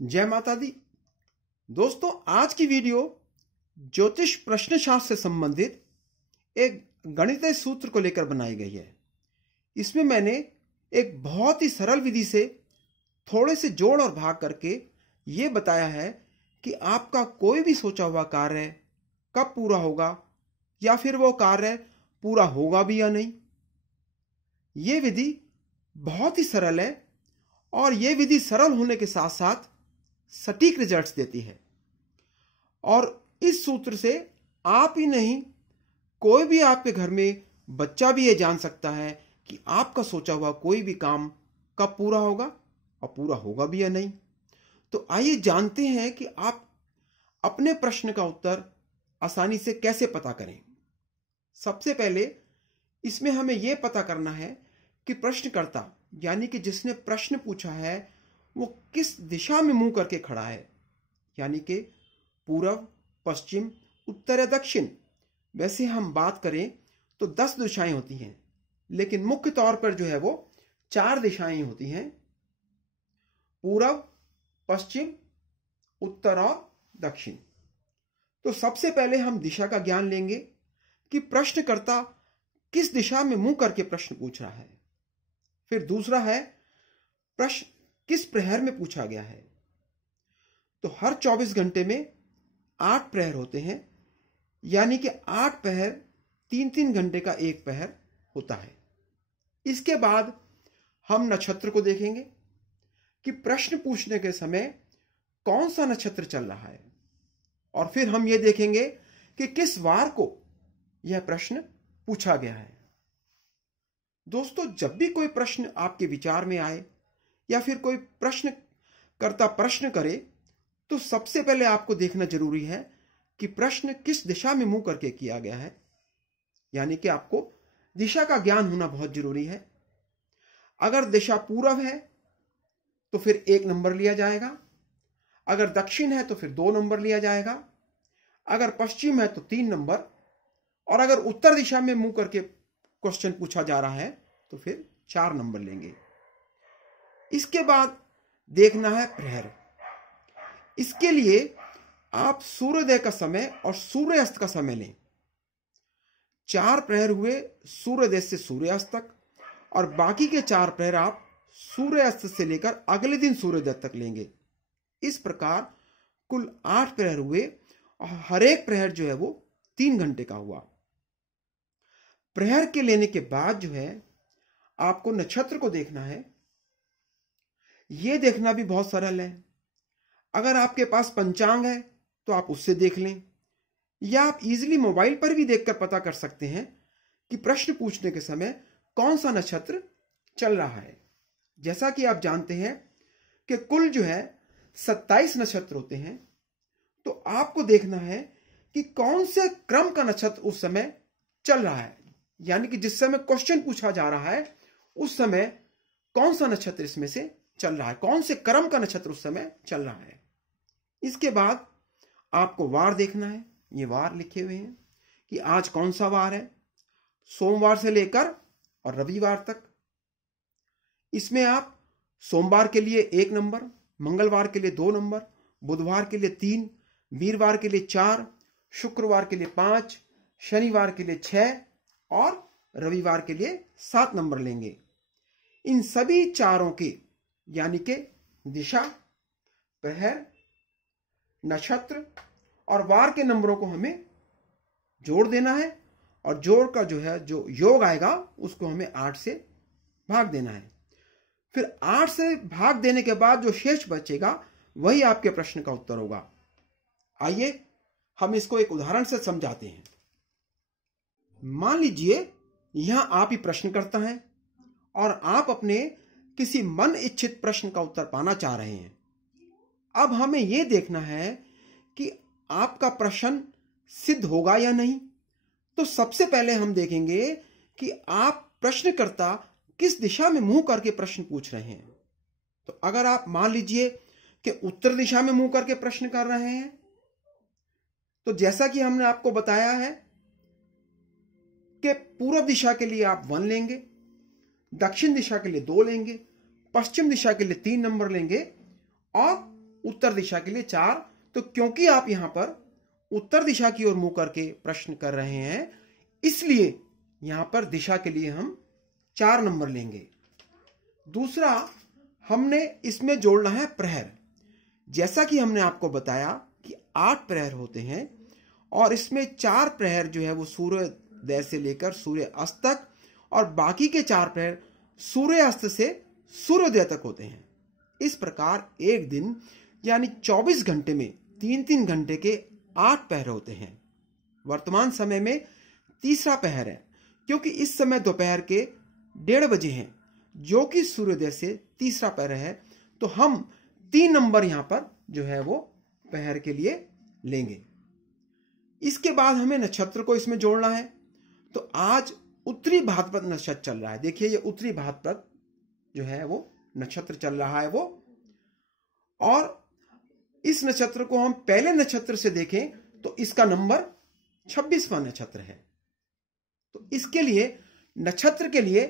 जय माता दी। दोस्तों, आज की वीडियो ज्योतिष प्रश्न शास्त्र से संबंधित एक गणितीय सूत्र को लेकर बनाई गई है। इसमें मैंने एक बहुत ही सरल विधि से थोड़े से जोड़ और भाग करके ये बताया है कि आपका कोई भी सोचा हुआ कार्य कब पूरा होगा या फिर वो कार्य पूरा होगा भी या नहीं। ये विधि बहुत ही सरल है और ये विधि सरल होने के साथ साथ सटीक रिजल्ट्स देती है। और इस सूत्र से आप ही नहीं, कोई भी आपके घर में बच्चा भी ये जान सकता है कि आपका सोचा हुआ कोई भी काम कब पूरा होगा और पूरा होगा भी या नहीं। तो आइए जानते हैं कि आप अपने प्रश्न का उत्तर आसानी से कैसे पता करें। सबसे पहले इसमें हमें यह पता करना है कि प्रश्नकर्ता यानी कि जिसने प्रश्न पूछा है वो किस दिशा में मुंह करके खड़ा है, यानी कि पूर्व, पश्चिम, उत्तर या दक्षिण। वैसे हम बात करें तो 10 दिशाएं होती हैं, लेकिन मुख्य तौर पर जो है वो 4 दिशाएं होती हैं: पूर्व, पश्चिम, उत्तर और दक्षिण। तो सबसे पहले हम दिशा का ज्ञान लेंगे कि प्रश्नकर्ता किस दिशा में मुंह करके प्रश्न पूछ रहा है। फिर दूसरा है प्रश्न किस प्रहर में पूछा गया है। तो हर 24 घंटे में 8 प्रहर होते हैं, यानी कि 8 प्रहर 3-3 घंटे का एक प्रहर होता है। इसके बाद हम नक्षत्र को देखेंगे कि प्रश्न पूछने के समय कौन सा नक्षत्र चल रहा है, और फिर हम यह देखेंगे कि किस वार को यह प्रश्न पूछा गया है। दोस्तों, जब भी कोई प्रश्न आपके विचार में आए या फिर कोई प्रश्नकर्ता प्रश्न करे तो सबसे पहले आपको देखना जरूरी है कि प्रश्न किस दिशा में मुंह करके किया गया है, यानी कि आपको दिशा का ज्ञान होना बहुत जरूरी है। अगर दिशा पूर्व है तो फिर 1 नंबर लिया जाएगा, अगर दक्षिण है तो फिर 2 नंबर लिया जाएगा, अगर पश्चिम है तो 3 नंबर, और अगर उत्तर दिशा में मुंह करके क्वेश्चन पूछा जा रहा है तो फिर 4 नंबर लेंगे। इसके बाद देखना है प्रहर। इसके लिए आप सूर्योदय का समय और सूर्यास्त का समय लें। 4 प्रहर हुए सूर्योदय से सूर्यास्त तक, और बाकी के 4 प्रहर आप सूर्यास्त से लेकर अगले दिन सूर्योदय तक लेंगे। इस प्रकार कुल 8 प्रहर हुए और हर एक प्रहर जो है वो 3 घंटे का हुआ। प्रहर के लेने के बाद जो है आपको नक्षत्र को देखना है। यह देखना भी बहुत सरल है। अगर आपके पास पंचांग है तो आप उससे देख लें, या आप इजीली मोबाइल पर भी देखकर पता कर सकते हैं कि प्रश्न पूछने के समय कौन सा नक्षत्र चल रहा है। जैसा कि आप जानते हैं कि कुल जो है 27 नक्षत्र होते हैं, तो आपको देखना है कि कौन से क्रम का नक्षत्र उस समय चल रहा है, यानी कि जिस समय क्वेश्चन पूछा जा रहा है उस समय कौन सा नक्षत्र इसमें से चल रहा है, कौन से क्रम का नक्षत्र उस समय चल रहा है। इसके बाद आपको वार देखना है। ये वार लिखे हुए हैं कि आज कौन सा वार है, सोमवार से लेकर और रविवार तक। इसमें आप सोमवार के लिए 1 नंबर, मंगलवार के लिए 2 नंबर, बुधवार के लिए 3, वीरवार के लिए 4, शुक्रवार के लिए 5, शनिवार के लिए 6 और रविवार के लिए 7 नंबर लेंगे। इन सभी चारों के यानी कि दिशा, प्रहर, नक्षत्र और वार के नंबरों को हमें जोड़ देना है, और जोड़ का जो है जो योग आएगा उसको हमें 8 से भाग देना है। फिर 8 से भाग देने के बाद जो शेष बचेगा वही आपके प्रश्न का उत्तर होगा। आइए हम इसको एक उदाहरण से समझाते हैं। मान लीजिए यहां आप ही प्रश्न करता है और आप अपने किसी मन इच्छित प्रश्न का उत्तर पाना चाह रहे हैं। अब हमें यह देखना है कि आपका प्रश्न सिद्ध होगा या नहीं। तो सबसे पहले हम देखेंगे कि आप प्रश्नकर्ता किस दिशा में मुंह करके प्रश्न पूछ रहे हैं। तो अगर आप मान लीजिए कि उत्तर दिशा में मुंह करके प्रश्न कर रहे हैं, तो जैसा कि हमने आपको बताया है कि पूर्व दिशा के लिए आप 1 लेंगे, दक्षिण दिशा के लिए 2 लेंगे, पश्चिम दिशा के लिए 3 नंबर लेंगे, और उत्तर दिशा के लिए 4। तो क्योंकि आप यहां पर उत्तर दिशा की ओर मुंह करके प्रश्न कर रहे हैं, इसलिए यहां पर दिशा के लिए हम 4 नंबर लेंगे। दूसरा, हमने इसमें जोड़ना है प्रहर। जैसा कि हमने आपको बताया कि 8 प्रहर होते हैं और इसमें 4 प्रहर जो है वो सूर्योदय से लेकर सूर्य अस्त तक, और बाकी के 4 प्रहर सूर्य अस्त से सूर्योदय तक होते हैं। इस प्रकार एक दिन यानी 24 घंटे में 3-3 घंटे के 8 प्रहर होते हैं। वर्तमान समय में तीसरा प्रहर है, क्योंकि इस समय दोपहर के 1:30 बजे हैं, जो कि सूर्योदय से तीसरा प्रहर है। तो हम 3 नंबर यहां पर जो है वो प्रहर के लिए लेंगे। इसके बाद हमें नक्षत्र को इसमें जोड़ना है। तो आज उत्तरी भाद्रपद नक्षत्र चल रहा है। देखिए, ये उत्तरी भाद्रपद जो है वो नक्षत्र चल रहा है वो, और इस नक्षत्र को हम पहले नक्षत्र से देखें तो इसका नंबर 26वां नक्षत्र है। तो इसके लिए नक्षत्र के लिए,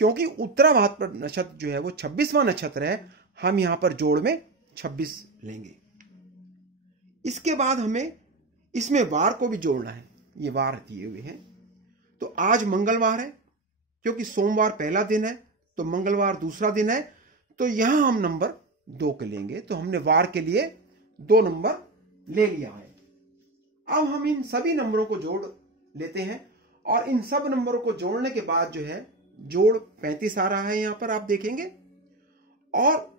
क्योंकि उत्तरा भाद्रपद नक्षत्र जो है वो 26वां नक्षत्र है, हम यहां पर जोड़ में 26 लेंगे। इसके बाद हमें इसमें वार को भी जोड़ना है। ये वार दिए हुए हैं। तो आज मंगलवार है, क्योंकि सोमवार पहला दिन है तो मंगलवार दूसरा दिन है, तो यहां हम नंबर 2 के लेंगे। तो हमने वार के लिए 2 नंबर ले लिया है। अब हम इन सभी नंबरों को जोड़ लेते हैं, और इन सब नंबरों को जोड़ने के बाद जो है जोड़ 35 आ रहा है यहां पर आप देखेंगे, और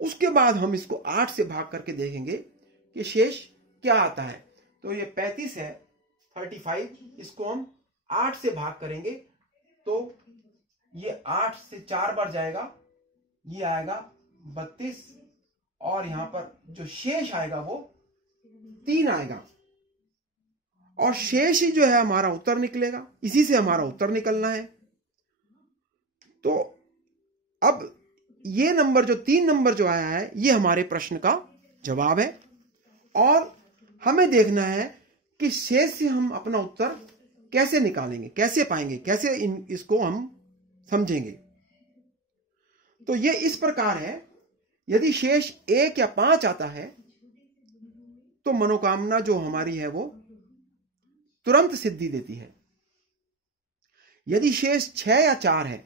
उसके बाद हम इसको 8 से भाग करके देखेंगे कि शेष क्या आता है। तो ये 35 है, 35, इसको हम 8 से भाग करेंगे तो ये 8 से 4 बार जाएगा, ये आएगा 32, और यहां पर जो शेष आएगा वो 3 आएगा, और शेष ही जो है हमारा उत्तर निकलेगा। इसी से हमारा उत्तर निकलना है। तो अब ये नंबर जो 3 नंबर जो आया है, ये हमारे प्रश्न का जवाब है, और हमें देखना है कि शेष से हम अपना उत्तर कैसे निकालेंगे, कैसे पाएंगे, कैसे इसको हम समझेंगे। तो ये इस प्रकार है। यदि शेष 1 या 5 आता है तो मनोकामना जो हमारी है वो तुरंत सिद्धि देती है। यदि शेष 6 या 4 है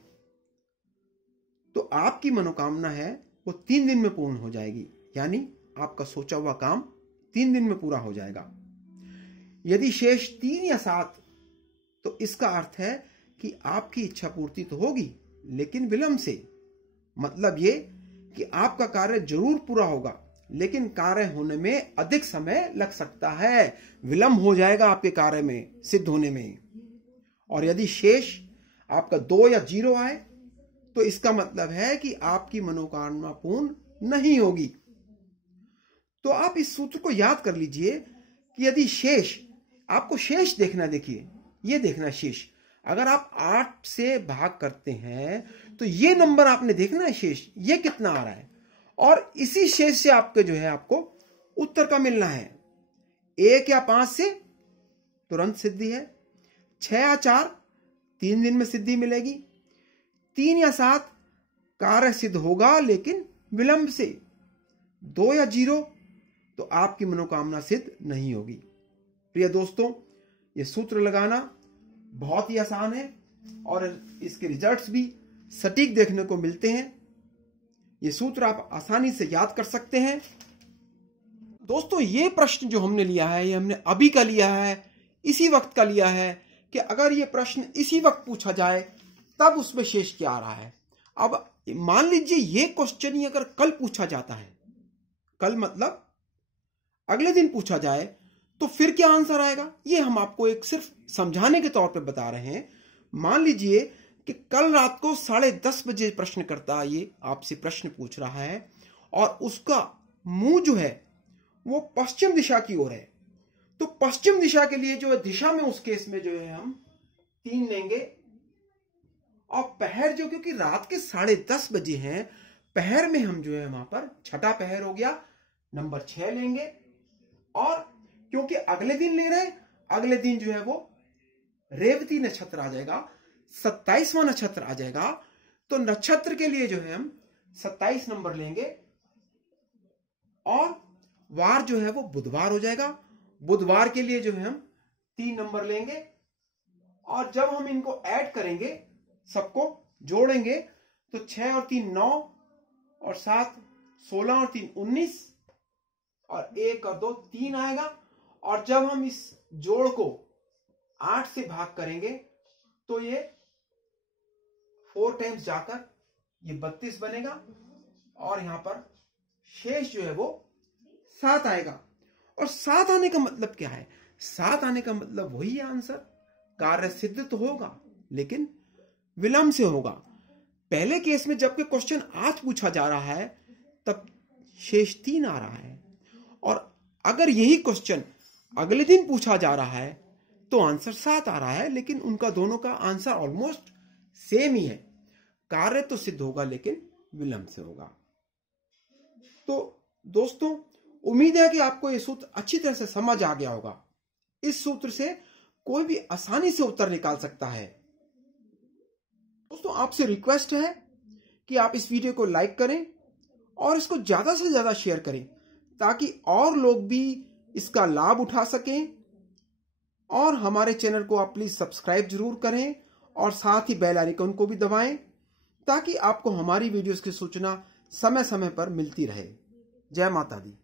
तो आपकी मनोकामना है वो 3 दिन में पूर्ण हो जाएगी, यानी आपका सोचा हुआ काम 3 दिन में पूरा हो जाएगा। यदि शेष 3 या 7, तो इसका अर्थ है कि आपकी इच्छा पूर्ति तो होगी लेकिन विलंब से। मतलब ये कि आपका कार्य जरूर पूरा होगा, लेकिन कार्य होने में अधिक समय लग सकता है, विलंब हो जाएगा आपके कार्य में सिद्ध होने में। और यदि शेष आपका 2 या 0 आए तो इसका मतलब है कि आपकी मनोकामना पूर्ण नहीं होगी। तो आप इस सूत्र को याद कर लीजिए कि यदि शेष, आपको शेष देखना, देखिए ये देखना शेष, अगर आप 8 से भाग करते हैं तो ये नंबर आपने देखना है शेष, ये कितना आ रहा है, और इसी शेष से आपके जो है आपको उत्तर का मिलना है। 1 या 5 से तुरंत सिद्धि है, 6 या 4 3 दिन में सिद्धि मिलेगी, 3 या 7 कार्य सिद्ध होगा लेकिन विलंब से, 2 या 0 तो आपकी मनोकामना सिद्ध नहीं होगी। प्रिय दोस्तों, ये सूत्र लगाना बहुत ही आसान है और इसके रिजल्ट्स भी सटीक देखने को मिलते हैं। ये सूत्र आप आसानी से याद कर सकते हैं। दोस्तों, ये प्रश्न जो हमने लिया है, ये हमने अभी का लिया है, इसी वक्त का लिया है कि अगर ये प्रश्न इसी वक्त पूछा जाए तब उसमें शेष क्या आ रहा है। अब मान लीजिए ये क्वेश्चन ही अगर कल पूछा जाता है, कल मतलब अगले दिन पूछा जाए, तो फिर क्या आंसर आएगा, ये हम आपको एक सिर्फ समझाने के तौर पे बता रहे हैं। मान लीजिए कि कल रात को 10:30 बजे प्रश्नकर्ता ये आपसे प्रश्न पूछ रहा है और उसका मुंह जो है वो पश्चिम दिशा की ओर है, तो पश्चिम दिशा के लिए जो है दिशा में उस केस में जो है हम 3 लेंगे, और पहर जो क्योंकि रात के 10:30 बजे हैं, पहर में हम जो है वहां पर छठा पहर हो गया, नंबर 6 लेंगे। और क्योंकि अगले दिन ले रहे हैं, अगले दिन जो है वो रेवती नक्षत्र आ जाएगा, 27वां नक्षत्र आ जाएगा, तो नक्षत्र के लिए जो है हम 27 नंबर लेंगे और वार जो है वो बुधवार हो जाएगा। बुधवार के लिए जो है हम 3 नंबर लेंगे और जब हम इनको ऐड करेंगे, सबको जोड़ेंगे, तो 6 और 3 9 और 7 16 और 3 19 और 1 और 2 3 आएगा। और जब हम इस जोड़ को 8 से भाग करेंगे तो ये 4 टाइम्स जाकर ये 32 बनेगा और यहां पर शेष जो है वो 7 आएगा। और 7 आने का मतलब क्या है? 7 आने का मतलब वही है आंसर। कार्य सिद्ध तो होगा लेकिन विलंब से होगा। पहले केस में जबकि क्वेश्चन आज पूछा जा रहा है तब शेष 3 आ रहा है, और अगर यही क्वेश्चन अगले दिन पूछा जा रहा है तो आंसर 7 आ रहा है, लेकिन उनका दोनों का आंसर ऑलमोस्ट सेम ही है। कार्य तो सिद्ध होगा लेकिन विलंब से होगा। तो दोस्तों, उम्मीद है कि आपको यह सूत्र अच्छी तरह से समझ आ गया होगा। इस सूत्र से कोई भी आसानी से उत्तर निकाल सकता है। दोस्तों, आपसे रिक्वेस्ट है कि आप इस वीडियो को लाइक करें और इसको ज्यादा से ज्यादा शेयर करें ताकि और लोग भी इसका लाभ उठा सकें। और हमारे चैनल को आप प्लीज सब्सक्राइब जरूर करें और साथ ही बेल आइकन को भी दबाएं ताकि आपको हमारी वीडियोस की सूचना समय समय पर मिलती रहे। जय माता दी।